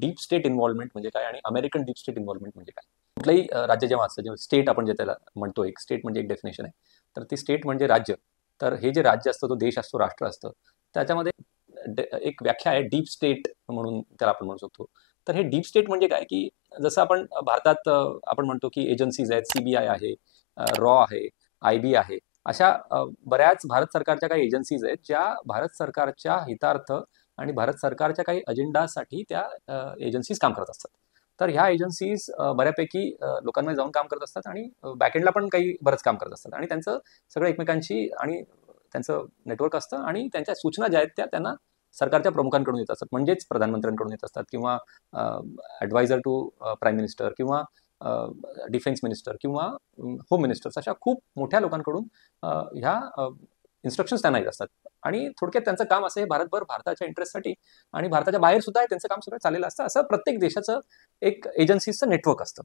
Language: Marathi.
डीप स्टेट इन्व्हॉल्वमेंट म्हणजे काय आणि अमेरिकन डीप स्टेट इन्व्हॉल्वमेंट म्हणजे काय. कुठलंही राज्य जेव्हा असतं, जेव्हा स्टेट आपण जे त्याला म्हणतो, एक स्टेट म्हणजे एक डेफिनेशन आहे. तर ती स्टेट म्हणजे राज्य. तर हे जे राज्य असतं, तो देश असतो, राष्ट्र असतं, त्याच्यामध्ये एक व्याख्या आहे डीप स्टेट म्हणून, त्याला आपण म्हणू शकतो. तर हे डीप स्टेट म्हणजे काय, की जसं आपण भारतात आपण म्हणतो की एजन्सीज आहेत, सीबीआय आहे, रॉ आहे, आयबी आहे, अशा बऱ्याच भारत सरकारच्या काही एजन्सीज आहेत, ज्या भारत सरकारच्या हितार्थ आणि भारत सरकारच्या काही अजेंडासाठी त्या एजन्सीज काम करत असतात. तर ह्या एजन्सीज बऱ्यापैकी लोकांमध्ये जाऊन काम करत असतात आणि बॅकएंडला पण काही बरंच काम करत असतात आणि त्यांचं सगळं एकमेकांशी आणि त्यांचं नेटवर्क असतं आणि त्यांच्या सूचना ज्या आहेत त्या त्यांना सरकारच्या प्रमुखांकडून येत असतात, म्हणजेच प्रधानमंत्र्यांकडून येत असतात किंवा ॲडवायझर टू प्राईम मिनिस्टर किंवा डिफेन्स मिनिस्टर किंवा होम मिनिस्टर्स, अशा खूप मोठ्या लोकांकडून ह्या इन्स्ट्रक्शन्स त्यांना येत असतात. आणि थोडक्यात त्यांचं काम असं आहे, भारतभर भारताच्या इंटरेस्टसाठी आणि भारताच्या बाहेर सुद्धा त्यांचं काम सगळं चाललेलं असतं. असं प्रत्येक देशाचं एक एजन्सीजचं नेटवर्क असतं.